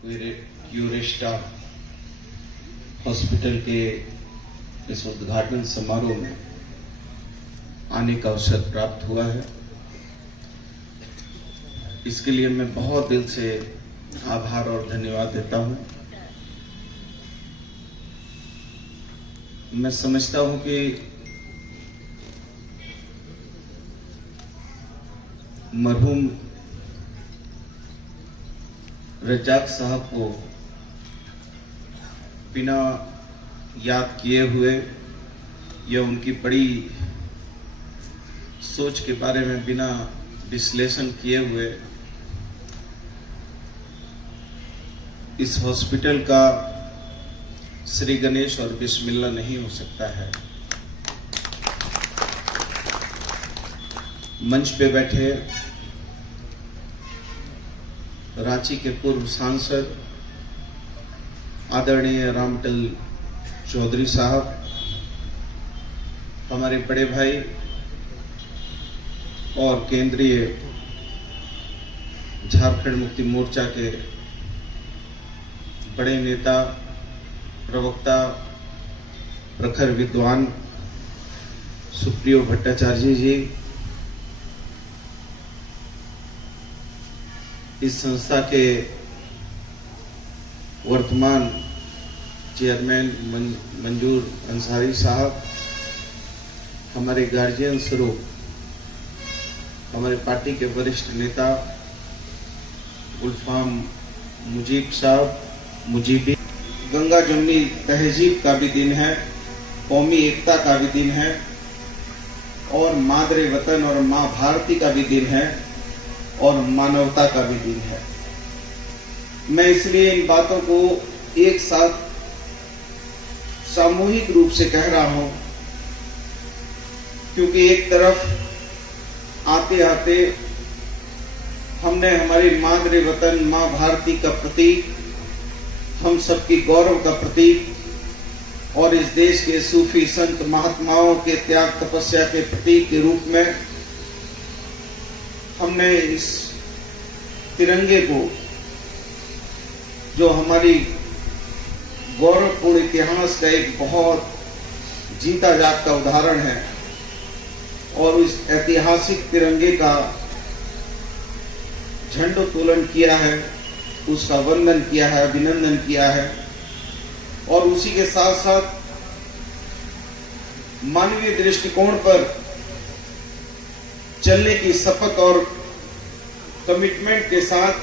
क्यूरेस्टा hospital के इस उद्घाटन समारोह में आने का अवसर प्राप्त हुआ है। इसके लिए मैं बहुत दिल से आभार और धन्यवाद देता हूं। मैं समझता हूं कि मरहूम रज्जाक साहब को बिना याद किए हुए या उनकी बड़ी सोच के बारे में बिना विश्लेषण किए हुए इस हॉस्पिटल का श्री गणेश और बिस्मिल्लाह नहीं हो सकता है। मंच पे बैठे रांची के पूर्व सांसद आदरणीय रामटल चौधरी साहब, हमारे बड़े भाई और केंद्रीय झारखंड मुक्ति मोर्चा के बड़े नेता, प्रवक्ता, प्रखर विद्वान सुप्रियो भट्टाचार्य जी, इस संस्था के वर्तमान चेयरमैन मंजूर अंसारी साहब, हमारे गार्जियन स्वरूप हमारे पार्टी के वरिष्ठ नेता गुलफाम मुजीब साहब, मुजीबी, गंगा जमुनी तहजीब का भी दिन है, कौमी एकता का भी दिन है और मादरे वतन और माँ भारती का भी दिन है और मानवता का भी दिन है। मैं इसलिए इन बातों को एक साथ सामूहिक रूप से कह रहा हूं क्योंकि एक तरफ आते आते हमने हमारी मादरे वतन माँ भारती का प्रतीक, हम सबकी गौरव का प्रतीक और इस देश के सूफी संत महात्माओं के त्याग तपस्या के प्रतीक के रूप में हमने इस तिरंगे को, जो हमारी गौरवपूर्ण इतिहास का एक बहुत जीता जागता उदाहरण है, और इस ऐतिहासिक तिरंगे का झंडोत्तोलन किया है, उसका वंदन किया है, अभिनंदन किया है और उसी के साथ साथ मानवीय दृष्टिकोण पर चलने की शपथ और कमिटमेंट के साथ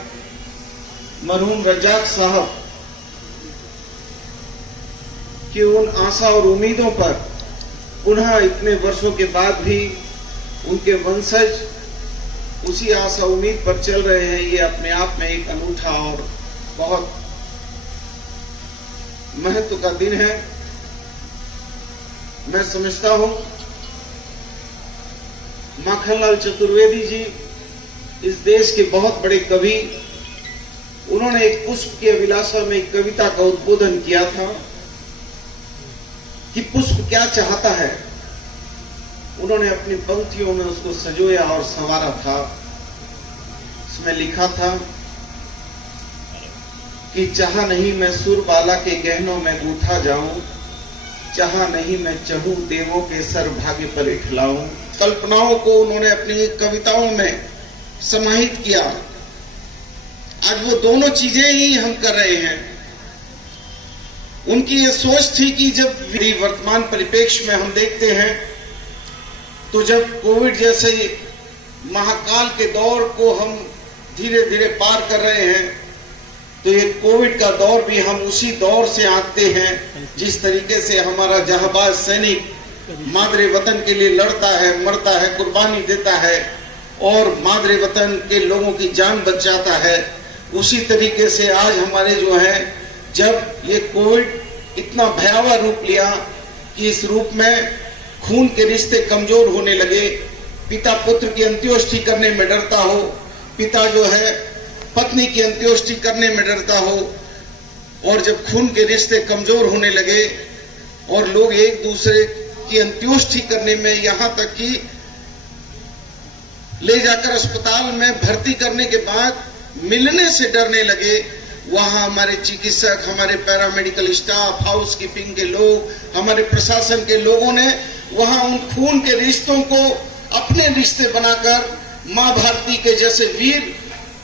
मरहूम रज्जाक साहब की उन आशा और उम्मीदों पर पुनः इतने वर्षों के बाद भी उनके वंशज उसी आशा उम्मीद पर चल रहे हैं। ये अपने आप में एक अनूठा और बहुत महत्व का दिन है। मैं समझता हूं माखनलाल चतुर्वेदी जी इस देश के बहुत बड़े कवि, उन्होंने एक पुष्प की अभिलाषा में एक कविता का उद्बोधन किया था कि पुष्प क्या चाहता है। उन्होंने अपनी पंक्तियों में उसको सजोया और संवारा था। उसमें लिखा था कि चाहा नहीं मैं सुरबाला के गहनों में गूंथा जाऊं, चाहा नहीं मैं चढ़ूं देवों के सर भाग्य पर इठलाऊं। कल्पनाओं को उन्होंने अपनी कविताओं में समाहित किया। आज वो दोनों चीजें ही हम कर रहे हैं। उनकी ये सोच थी कि जब वर्तमान परिप्रेक्ष्य में हम देखते हैं तो जब कोविड जैसे महाकाल के दौर को हम धीरे धीरे पार कर रहे हैं, तो ये कोविड का दौर भी हम उसी दौर से आते हैं जिस तरीके से हमारा जहांबाज सैनिक मादरे वतन के लिए लड़ता है, मरता है, कुर्बानी देता है और मादरे वतन के लोगों की जान बचाता है। उसी तरीके से आज हमारे जो है, जब ये कोविड इतना भयावह रूप लिया कि इस रूप में खून के रिश्ते कमजोर होने लगे, पिता पुत्र की अंत्योष्टि करने में डरता हो, पिता जो है पत्नी की अंत्योष्टि करने में डरता हो, और जब खून के रिश्ते कमजोर होने लगे और लोग एक दूसरे की अंत्योष्टि करने में, यहां तक कि ले जाकर अस्पताल में भर्ती करने के बाद मिलने से डरने लगे, वहाँ हमारे चिकित्सक, हमारे पैरामेडिकल स्टाफ, हाउस कीपिंग के लोग, हमारे प्रशासन के लोगों ने वहाँ उन खून के रिश्तों को अपने रिश्ते बनाकर माँ भारती के जैसे वीर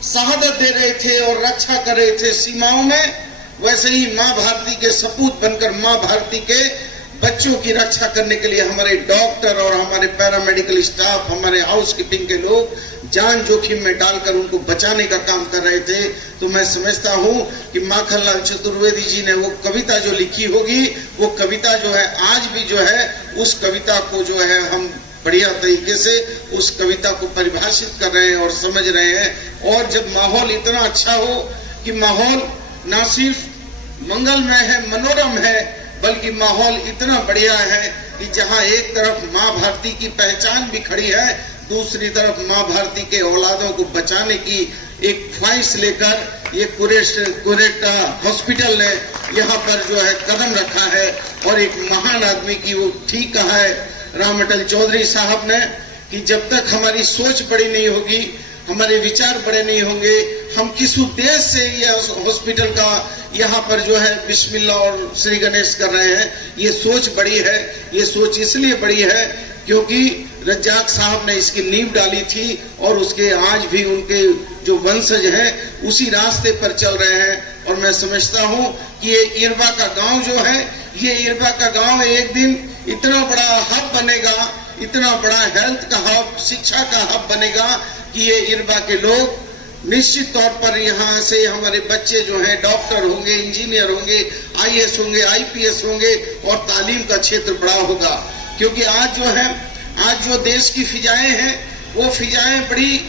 शहादत दे रहे थे और रक्षा कर रहे थे सीमाओं में, वैसे ही माँ भारती के सपूत बनकर माँ भारती के बच्चों की रक्षा करने के लिए हमारे डॉक्टर और हमारे पैरामेडिकल स्टाफ, हमारे हाउस कीपिंग के लोग जान जोखिम में डालकर उनको बचाने का काम कर रहे थे। तो मैं समझता हूँ कि माखनलाल चतुर्वेदी जी ने वो कविता जो लिखी होगी, वो कविता जो है आज भी जो है उस कविता को जो है हम बढ़िया तरीके से उस कविता को परिभाषित कर रहे हैं और समझ रहे हैं। और जब माहौल इतना अच्छा हो कि माहौल न सिर्फ मंगलमय है, मनोरम है, बल्कि माहौल इतना बढ़िया है कि जहां एक तरफ माँ भारती की पहचान भी खड़ी है, दूसरी तरफ माँ भारती के औलादों को बचाने की एक ख्वाहिश लेकर ये कुरेटा हॉस्पिटल ने यहाँ पर जो है कदम रखा है। और एक महान आदमी की वो ठीक कहा है राम अटल चौधरी साहब ने कि जब तक हमारी सोच बड़ी नहीं होगी, हमारे विचार बड़े नहीं होंगे, हम किस उद्देश्य से ये हॉस्पिटल का यहाँ पर जो है बिस्मिल्लाह और श्री गणेश कर रहे हैं, ये सोच बड़ी है। ये सोच इसलिए बड़ी है क्योंकि रज्जाक साहब ने इसकी नींव डाली थी और उसके आज भी उनके जो वंशज हैं उसी रास्ते पर चल रहे हैं। और मैं समझता हूँ कि ये इरबा का गांव जो है, ये इरबा का गांव एक दिन इतना बड़ा हब बनेगा, इतना बड़ा हेल्थ का हब, शिक्षा का हब बनेगा कि ये इरबा के लोग निश्चित तौर पर यहाँ से हमारे बच्चे जो हैं डॉक्टर होंगे, इंजीनियर होंगे, आईएएस होंगे, आईपीएस होंगे और तालीम का क्षेत्र बड़ा होगा। क्योंकि आज जो है, आज जो देश की फिजाएं हैं वो फिजाएं बड़ी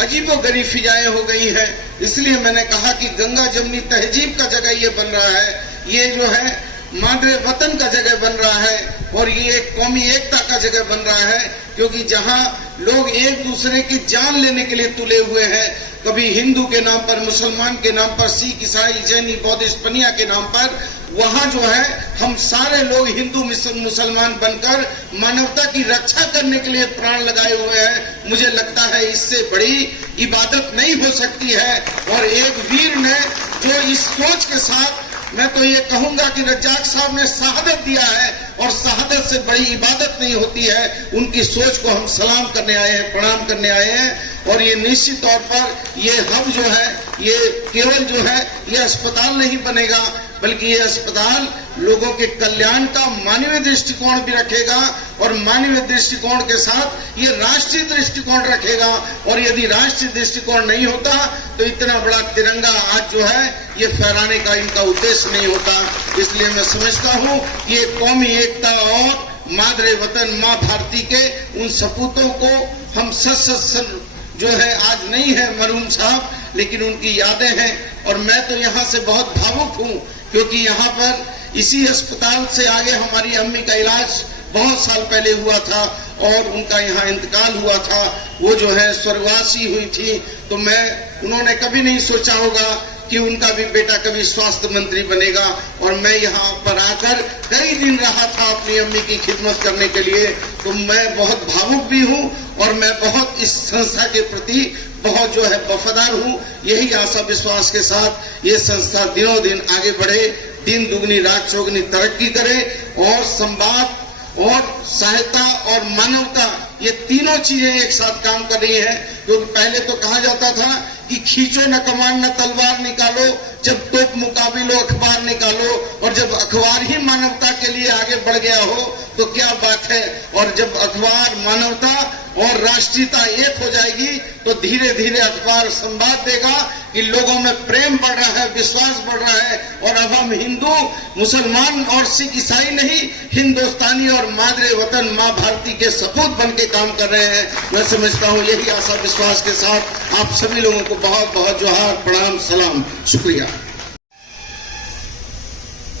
अजीबोगरीब फिजाएं हो गई हैं। इसलिए मैंने कहा कि गंगा जमुनी तहजीब का जगह ये बन रहा है, ये जो है मादरे वतन का जगह बन रहा है और ये एक कौमी एकता का जगह बन रहा है। क्योंकि जहां लोग एक दूसरे की जान लेने के लिए तुले हुए हैं, कभी हिंदू के नाम पर, मुसलमान के नाम पर, सिख, ईसाई, जैनी, बौद्धिस्ट, पनिया के नाम पर, वहां जो है हम सारे लोग हिंदू मुसलमान बनकर मानवता की रक्षा करने के लिए प्राण लगाए हुए हैं। मुझे लगता है इससे बड़ी इबादत नहीं हो सकती है। और एक वीर ने जो इस सोच के साथ, मैं तो ये कहूंगा कि रज्जाक साहब ने शहादत दिया है और शहादत से बड़ी इबादत नहीं होती है। उनकी सोच को हम सलाम करने आए हैं, प्रणाम करने आए हैं। और ये निश्चित तौर पर ये हब जो है, ये केवल जो है ये अस्पताल नहीं बनेगा, बल्कि ये अस्पताल लोगों के कल्याण का मानवीय दृष्टिकोण भी रखेगा और मानवीय दृष्टिकोण के साथ ये राष्ट्रीय दृष्टिकोण रखेगा। और यदि राष्ट्रीय दृष्टिकोण नहीं होता तो इतना बड़ा तिरंगा आज जो है ये फहराने का इनका उद्देश्य नहीं होता। इसलिए मैं समझता हूँ कि ये कौमी एकता और मादरे वतन माँ भारती के उन सपूतों को हम सच जो है, आज नहीं है मरहूम साहब, लेकिन उनकी यादें हैं। और मैं तो यहाँ से बहुत भावुक हूँ क्योंकि यहाँ पर इसी अस्पताल से आगे हमारी अम्मी का इलाज बहुत साल पहले हुआ था और उनका यहाँ इंतकाल हुआ था। वो जो है स्वर्गवासी हुई थी। तो उन्होंने कभी नहीं सोचा होगा कि उनका भी बेटा कभी स्वास्थ्य मंत्री बनेगा। और मैं यहाँ पर आकर कई दिन रहा था अपनी अम्मी की खिदमत करने के लिए। तो मैं बहुत भावुक भी हूँ और मैं बहुत इस संस्था के प्रति बहुत जो है वफादार हूँ। यही आशा विश्वास के साथ ये संस्था दिनों दिन आगे बढ़े, दिन दुगनी रात चौगनी तरक्की करे और संवाद और सहायता और मानवता, ये तीनों चीजें एक साथ काम कर रही है। क्योंकि पहले तो कहा जाता था कि खींचो न कमान न तलवार निकालो, जब तोप मुकाबिलो अखबार निकालो। और जब अखबार ही मानवता के लिए आगे बढ़ गया हो तो क्या बात है। और जब अखबार मानवता और राष्ट्रीयता एक हो जाएगी तो धीरे धीरे अखबार संवाद देगा कि लोगों में प्रेम बढ़ रहा है, विश्वास बढ़ रहा है। और अब हम हिंदू, मुसलमान और सिख, ईसाई नहीं, हिंदुस्तानी और मादरे वतन माँ भारती के सपूत बन के काम कर रहे हैं। मैं समझता हूँ यही आशा विश्वास के साथ आप सभी लोगों को बहुत बहुत जोहार, प्रणाम, सलाम, शुक्रिया।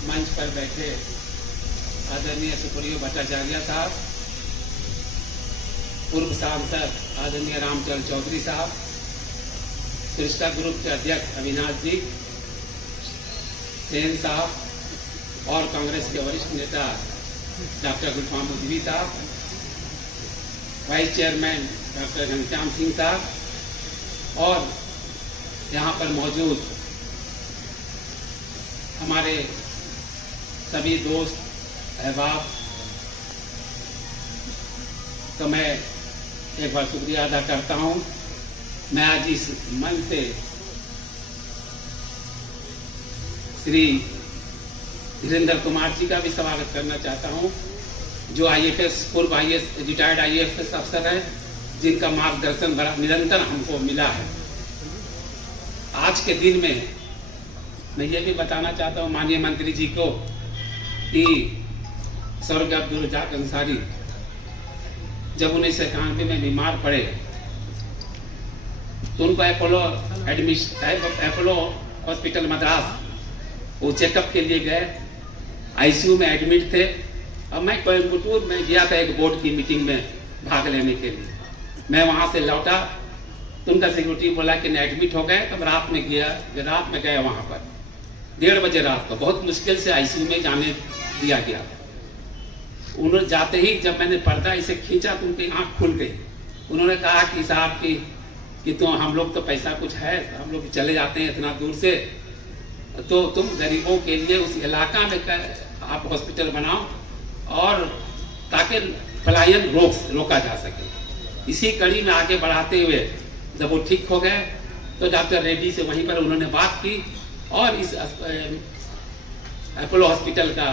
मंच पर बैठे आदरणीय सुप्रियो भट्टाचार्य साहब, पूर्व सांसद आदरणीय रामचंद्र चौधरी साहब, सृष्टा ग्रुप के अध्यक्ष अविनाश जी, सेन साहब और कांग्रेस के वरिष्ठ नेता डॉक्टर गुलफाम उद्वी साहब, vice chairman doctor Ghanshyam Singh साहब और यहाँ पर मौजूद हमारे सभी दोस्त अहबाब, तो मैं एक बार शुक्रिया अदा करता हूं। मैं आज इस मंच से श्री धीरेन्द्र कुमार जी का भी स्वागत करना चाहता हूं, जो आईएफएस पूर्व रिटायर्ड आईएफएस अफसर है, जिनका मार्गदर्शन बड़ा निरंतर हमको मिला है। आज के दिन में मैं ये भी बताना चाहता हूँ माननीय मंत्री जी को कि स्वर्गीय अब्दुल रज़ाक अंसारी जब 1991 में बीमार पड़े तो उनको अपोलो हॉस्पिटल मद्रास वो चेकअप के लिए गए, आईसीयू में एडमिट थे। और मैं कोयम्बटूर में गया था एक बोर्ड की मीटिंग में भाग लेने के लिए। मैं वहां से लौटा तो उनका सिक्योरिटी बोला कि एडमिट हो गए। तब रात में गए वहां पर 1:30 बजे रात को, बहुत मुश्किल से आईसीयू में जाने दिया गया। उन्होंने जाते ही जब मैंने पर्दा इसे खींचा तो उनकी आंख खुल गई। उन्होंने कहा कि साहब कि तो हम लोग तो पैसा कुछ है, हम लोग चले जाते हैं इतना दूर से, तो तुम गरीबों के लिए उस इलाका में आप हॉस्पिटल बनाओ और ताकि पलायन रोका जा सके। इसी कड़ी में आगे बढ़ाते हुए जब वो ठीक हो गए तो डॉक्टर रेड्डी से वहीं पर उन्होंने बात की और इस अपोलो हॉस्पिटल का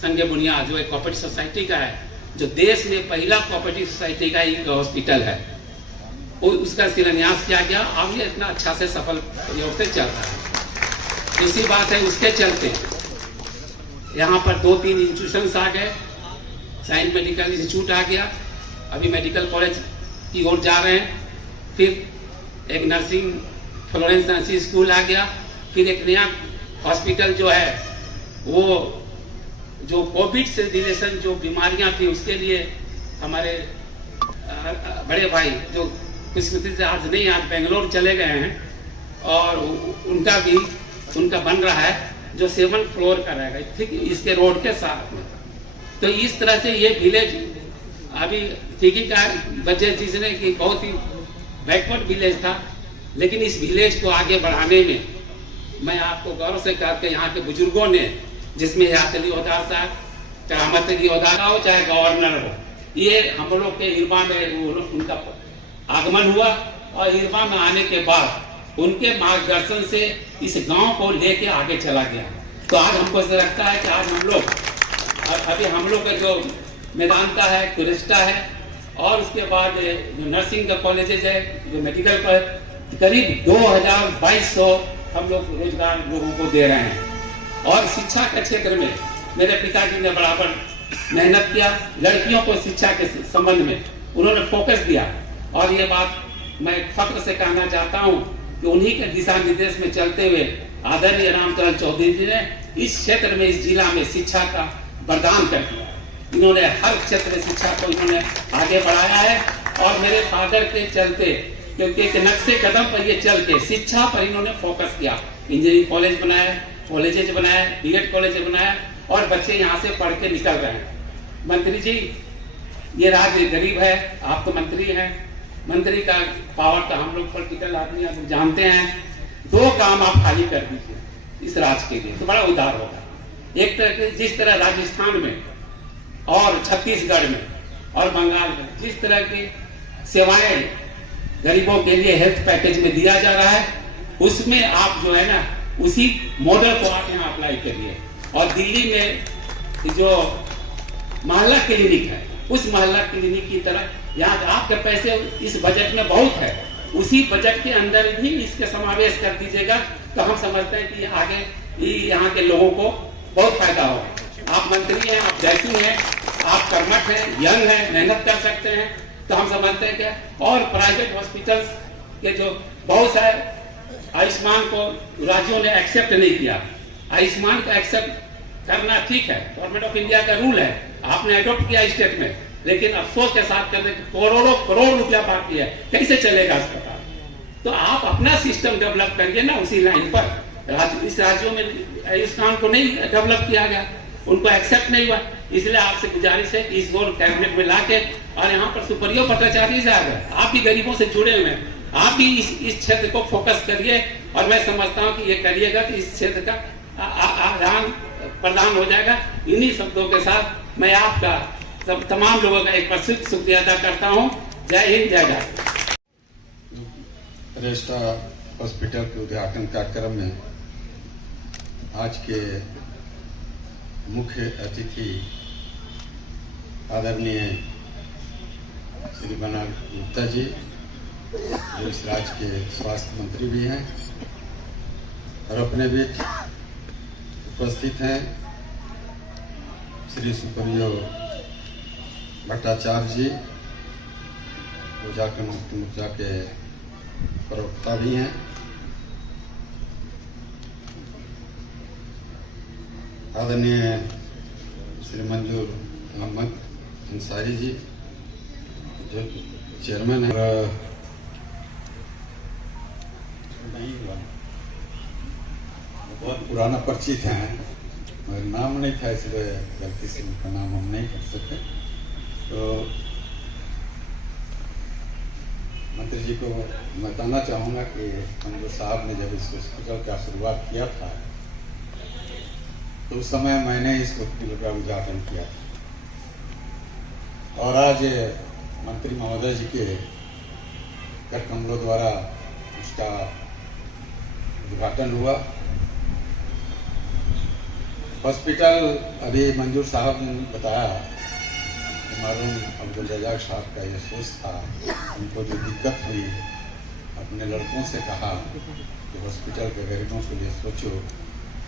संग बुनियाद, जो एक कोऑपरेटिव सोसाइटी का है, जो देश में पहला कोऑपरेटिव सोसाइटी का एक हॉस्पिटल है, उसका शिलान्यास किया गया। अब ये इतना अच्छा से सफल प्रयोग से चल रहा है। दूसरी बात है, उसके चलते यहाँ पर 2-3 इंस्टीट्यूशंस आ गए। साइंस मेडिकल इंस्टीट्यूट आ गया, अभी मेडिकल कॉलेज की ओर जा रहे हैं। फिर एक नर्सिंग, फ्लोरेंस नर्सिंग स्कूल आ गया। फिर एक नया हॉस्पिटल जो है, वो जो कोविड से रिलेशन जो बीमारियां थी उसके लिए हमारे बड़े भाई जो किस्मती से आज नहीं, आज बेंगलोर चले गए हैं, और उनका बन रहा है, जो 7 फ्लोर का रहेगा, ठीक इसके रोड के साथ में। तो इस तरह से ये विलेज अभी ठीक ही का वजह जिसने कि बहुत ही बैकवर्ड विलेज था, लेकिन इस विलेज को आगे बढ़ाने में मैं आपको गौरव से कहते, यहाँ के बुजुर्गों ने, जिसमें हयात अली ओहदार साहब, चाहे अहमद अली ओहदार हो, चाहे गवर्नर हो, ये हम लोग के इरबा में उनका आगमन हुआ। और इरबा में आने के बाद उनके मार्गदर्शन से इस गांव को लेके आगे चला गया। तो आज हमको ऐसा लगता है कि आज हम लोग का जो मेदांता है, कुरिस्टा है, और उसके बाद जो नर्सिंग का कॉलेजेस है, जो मेडिकल कॉलेज, करीब 2200 हम लोग रोजगार लोगों को दे रहे हैं। और शिक्षा के क्षेत्र में मेरे पिताजी ने बराबर मेहनत किया। लड़कियों को शिक्षा के संबंध में उन्होंने फोकस दिया, और ये बात मैं फख्र से कहना चाहता हूँ कि उन्हीं के दिशा निर्देश में चलते हुए आदरणीय रामचरण चौधरी जी ने इस क्षेत्र में, इस जिला में शिक्षा का वरदान कर दिया। इन्होंने हर क्षेत्र में शिक्षा को इन्होंने आगे बढ़ाया है। और मेरे फादर के चलते, क्योंकि एक नक्शे कदम पर ये चल के शिक्षा पर इन्होंने फोकस किया, इंजीनियरिंग कॉलेज बनाया, कॉलेजेज बनाया, बीएड कॉलेज बनाया, और बच्चे यहाँ से पढ़ के निकल रहे हैं। मंत्री जी, ये राज्य गरीब है, आप तो मंत्री हैं, मंत्री का पावर तो हम लोग पॉलिटिकल आदमी आप जानते हैं। 2 काम आप खाली कर दीजिए इस राज्य के लिए, तो बड़ा उदार होगा। एक तरह जिस तरह राजस्थान में और छत्तीसगढ़ में और बंगाल में जिस तरह की सेवाएं गरीबों के लिए हेल्थ पैकेज में दिया जा रहा है, उसमें आप जो है ना, उसी मॉडल को आप यहाँ अप्लाई करिए। और दिल्ली में जो मोहल्ला क्लिनिक है, उस मोहल्ला क्लिनिक की तरह यहाँ आपके पैसे इस बजट में बहुत है, उसी बजट के अंदर भी इसके समावेश कर दीजिएगा, तो हम समझते हैं कि आगे यहाँ के लोगों को बहुत फायदा होगा। आप मंत्री हैं, आप जैसी हैं, आप कर्मठ हैं, यंग हैं, मेहनत कर सकते हैं, तो हम समझते हैं कि और प्राइवेट हॉस्पिटल्स के जो बहुत सारे आयुष्मान को राज्यों ने एक्सेप्ट नहीं किया। आयुष्मान को एक्सेप्ट करना ठीक है, गवर्नमेंट ऑफ इंडिया का रूल है, आपने अडॉप्ट किया स्टेट में, लेकिन अफसोस के साथ करने करोड़ रुपया बाकी है, कैसे चलेगा अस्पताल? तो आप अपना सिस्टम डेवलप करिए ना उसी लाइन पर। इस राज्यों में आयुष्मान को नहीं डेवलप किया गया, उनको एक्सेप्ट नहीं हुआ, इसलिए आपसे गुजारिश है कि इस बोर्ड कैबिनेट में लाके, और यहाँ पर सुप्रियो भट्टाचार्य साहब, आप भी गरीबों से जुड़े हुए हैं, आप भी इस क्षेत्र को फोकस करिए, और मैं समझता हूँ कि ये करिएगा तो इस क्षेत्र का आदान प्रदान हो जाएगा। इन्हीं शब्दों के साथ मैं आपका सब तमाम लोगों का एक बार शुक्रिया अदा करता हूँ। जय हिंद, जय भारत। रेस्टा हॉस्पिटल के उद्घाटन कार्यक्रम में आज के मुख्य अतिथि आदरणीय श्री बन्ना गुप्ता जी, जो इस राज्य के स्वास्थ्य मंत्री भी हैं, और अपने बीच उपस्थित हैं श्री सुप्रियो भट्टाचार्य जी, पूजा के मुक्ति मोर्चा के प्रवक्ता भी हैं, आदरणीय श्री मंजूर अहमद अंसारी जी, जो चेयरमैन है, और बहुत पुराना परिचित हैं, मगर नाम नहीं था इसलिए गलती से उनका नाम हम नहीं कर सकते। तो मंत्री जी को मैं बताना चाहूँगा कि मंजूर साहब ने जब इस हॉस्पिटल का शुरुआत किया था तो उस समय मैंने इस हॉस्पिटल का उद्घाटन किया था, और आज मंत्री महोदय जी के कर कमलों द्वारा उसका उद्घाटन हुआ। हॉस्पिटल अभी मंजूर साहब ने बताया, मरहूम अब्दुल रज़ाक साहब का ये सोच था, उनको जो दिक्कत हुई अपने लड़कों से कहा कि हॉस्पिटल के गरीबों के लिए सोचो,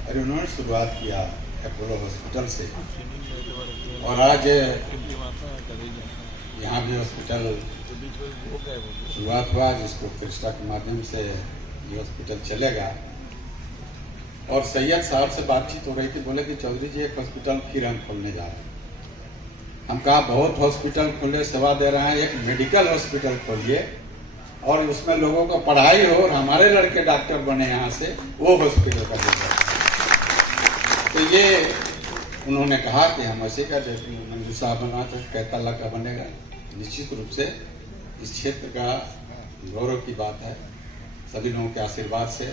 और उन्होंने शुरुआत किया अपोलो हॉस्पिटल से, और आज यहाँ भी हॉस्पिटल शुरुआत हुआ जिसको क्रिस्टा के माध्यम से ये हॉस्पिटल चलेगा। और सैयद साहब से बातचीत हो रही थी, बोले कि चौधरी जी एक हॉस्पिटल फिर हम खोलने जा रहे हैं। हम कहा बहुत हॉस्पिटल खोले, सेवा दे रहे हैं, एक मेडिकल हॉस्पिटल खोलिए और उसमें लोगों को पढ़ाई हो और हमारे लड़के डॉक्टर बने यहाँ से, वो हॉस्पिटल का विकास। तो ये उन्होंने कहा कि हम ऐसे का मंजूर साहब बना तो कहता ला का बनेगा। निश्चित रूप से इस क्षेत्र का गौरव की बात है, सभी लोगों के आशीर्वाद से,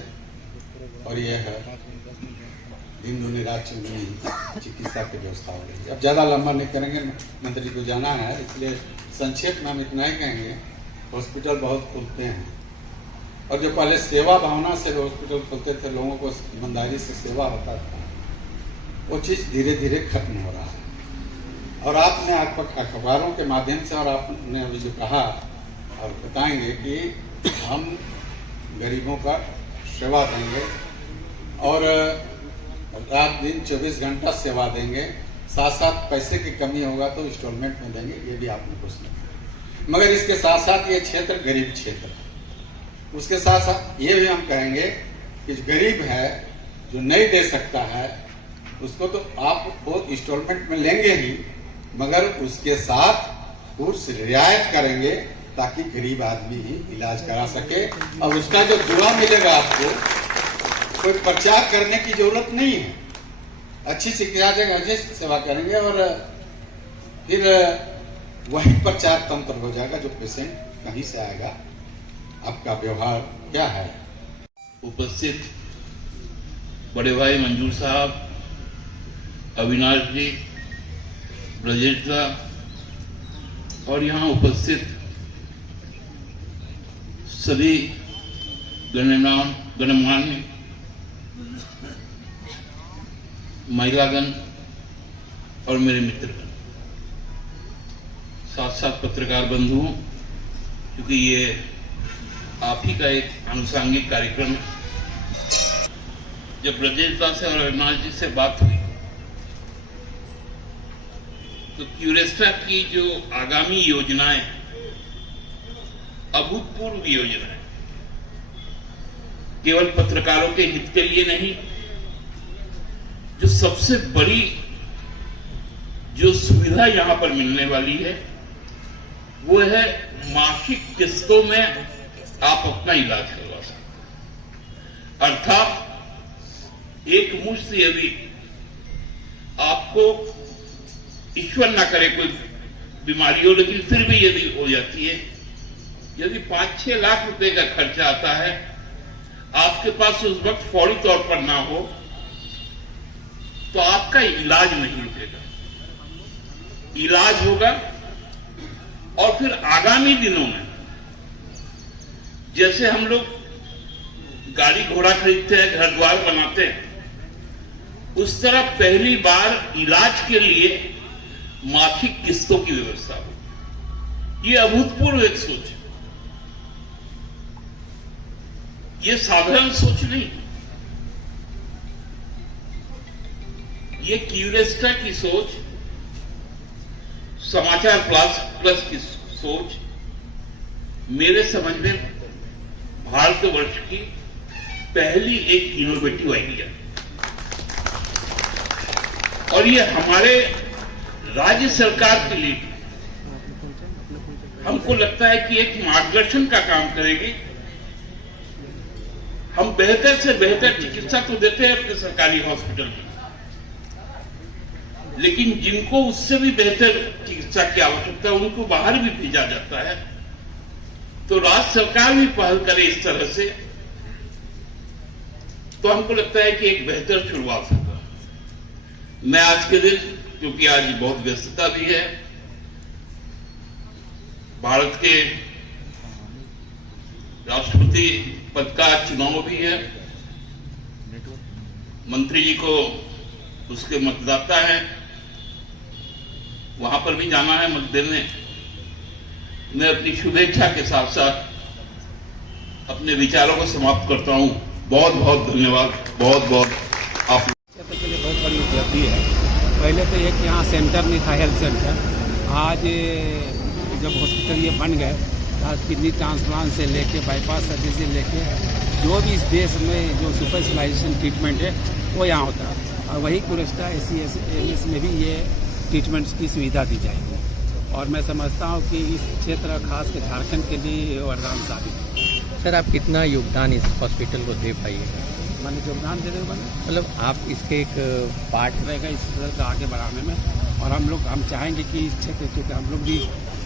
और यह है दिन दुनी रात चौगुनी चिकित्सा की व्यवस्था हो रही है। अब ज़्यादा लंबा नहीं करेंगे, मंत्री को जाना है, इसलिए संक्षेप में हम इतना ही कहेंगे, हॉस्पिटल बहुत खुलते हैं, और जो पहले सेवा भावना से हॉस्पिटल खुलते थे, लोगों को ईमानदारी से सेवा होता था, वो चीज़ धीरे धीरे खत्म हो रहा है। और आपने अखबारों के माध्यम से और आपने अभी जो कहा और बताएंगे कि हम गरीबों का सेवा देंगे और रात दिन 24 घंटा सेवा देंगे, साथ साथ पैसे की कमी होगा तो इंस्टॉलमेंट में देंगे, ये भी आपने कुछ नहीं। मगर इसके साथ साथ ये क्षेत्र गरीब क्षेत्र है, उसके साथ साथ ये भी हम कहेंगे कि जो गरीब है, जो नहीं दे सकता है, उसको तो आप वो इंस्टॉलमेंट में लेंगे ही, मगर उसके साथ कुछ रियायत करेंगे ताकि गरीब आदमी ही इलाज करा सके, और उसका जो दुआ मिलेगा आपको, कोई प्रचार करने की जरूरत नहीं है, अच्छी शिक्षा देंगे, अच्छी सेवा करेंगे, और फिर वही प्रचार तंत्र हो जाएगा, जो पेशेंट कहीं से आएगा, आपका व्यवहार क्या है। उपस्थित बड़े भाई मंजूर साहब, अविनाश जी, ब्रजेश दा, और यहाँ उपस्थित सभी गणमान्य महिलागण और मेरे मित्रगण, साथ साथ पत्रकार बंधुओं, क्योंकि ये आप ही का एक आनुषंगिक कार्यक्रम है। जब ब्रजेश दा से और अविनाश जी से बात हुई तो क्यूरेस्टा की जो आगामी योजनाएं, अभूतपूर्व योजनाएं, केवल पत्रकारों के हित के लिए नहीं, जो सबसे बड़ी जो सुविधा यहां पर मिलने वाली है वो है मासिक किस्तों में आप अपना इलाज करवा सकते। अर्थात एक मुश्त यदि आपको ईश्वर ना करे कोई बीमारी हो, लेकिन फिर भी यदि हो जाती है, यदि 5-6 लाख रुपए का खर्चा आता है, आपके पास उस वक्त फौरी तौर पर ना हो, तो आपका इलाज नहीं रुकेगा, इलाज होगा। और फिर आगामी दिनों में जैसे हम लोग गाड़ी घोड़ा खरीदते हैं, घर द्वार बनाते हैं, उस तरह पहली बार इलाज के लिए मासिक किस्तों की व्यवस्था हो। ये अभूतपूर्व एक सोच है, ये साधारण सोच नहीं, ये क्यूरेस्टा की सोच, समाचार प्लस की सोच मेरे समझ में भारतवर्ष की पहली एक इनोवेटिव आइडिया, और ये हमारे राज्य सरकार के लिए हमको लगता है कि एक मार्गदर्शन का काम करेगी। हम बेहतर से बेहतर चिकित्सा तो देते हैं अपने सरकारी हॉस्पिटल में, लेकिन जिनको उससे भी बेहतर चिकित्सा की आवश्यकता है उनको बाहर भी भेजा जाता है। तो राज्य सरकार भी पहल करे इस तरह से, तो हमको लगता है कि एक बेहतर शुरुआत होगा। मैं आज के दिन, क्योंकि आज बहुत व्यस्तता भी है, भारत के राष्ट्रपति पद का चुनाव भी है, मंत्री जी को उसके मतदाता हैं, वहां पर भी जाना है मत देने। मैं अपनी शुभेच्छा के साथ साथ अपने विचारों को समाप्त करता हूं। बहुत बहुत धन्यवाद, बहुत बहुत आप क्षेत्र के लिए बहुत बड़ी उपलब्धि है। पहले तो एक यहाँ सेंटर नहीं था, हेल्थ सेंटर। आज जब हॉस्पिटल ये बन गए, आज किडनी ट्रांसप्लांट से लेके बाईपास सर्जरी से लेके जो भी इस देश में जो सुपर स्पेशलाइजेशन ट्रीटमेंट है वो यहाँ होता है, और वही क्यूरेस्टा ACS में भी ये ट्रीटमेंट्स की सुविधा दी जाएगी। और मैं समझता हूँ कि इस क्षेत्र खास के झारखंड के लिए वरदान साबित है। सर, आप कितना योगदान इस हॉस्पिटल को दे पाइएगा? मैंने योगदान देने को मतलब आप इसके एक पार्ट रहेगा इस क्षेत्र को आगे बढ़ाने में। और हम चाहेंगे कि इस क्षेत्र, क्योंकि हम लोग भी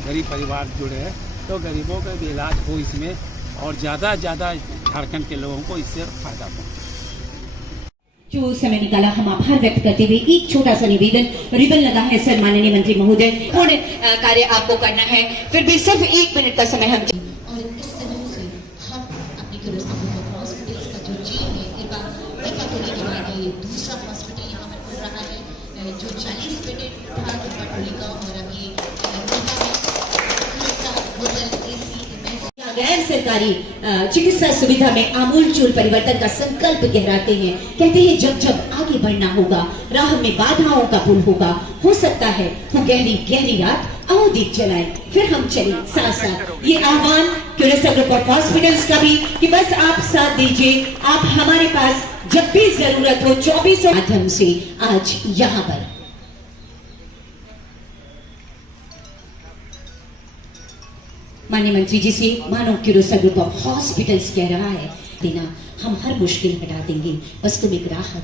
गरीब परिवार जुड़े हैं, तो गरीबों का भी इलाज हो इसमें, और ज़्यादा से ज़्यादा झारखंड के लोगों को इससे फायदा पहुँचे। जो समय निकाला, हम आभार व्यक्त करते हुए एक छोटा सा निवेदन, रिबन लगा है सर माननीय मंत्री महोदय, पूर्ण कार्य आपको करना है, फिर भी सिर्फ 1 मिनट का समय हम। और इस तरह से हम अपने हॉस्पिटल का जो चेन है, के बाद ये दूसरा हॉस्पिटल यहाँ पर खुल रहा है, जो 40 बेडेड था दुर्गापुरी का, और अभी गैर सरकारी चिकित्सा सुविधा में आमूलचूल परिवर्तन का संकल्प गहराते हैं। कहते हैं जब जब आगे बढ़ना होगा, राह में बाधाओं का पुल होगा, हो सकता है वो गहरी गहरी रात आओ दीप जलाए, फिर हम चले साथ साथ। ये आह्वान क्यूरेस्टा ग्रुप ऑफ हॉस्पिटल्स का भी, कि बस आप साथ दीजिए, आप हमारे पास जब भी जरूरत हो 24 माध्यम से आज यहाँ पर। माननीय मंत्री जी से मानो क्यूरेस्टा ग्रुप ऑफ हॉस्पिटल्स कह रहा है, देना हम हर मुश्किल हटा देंगे, बस तुम एक राह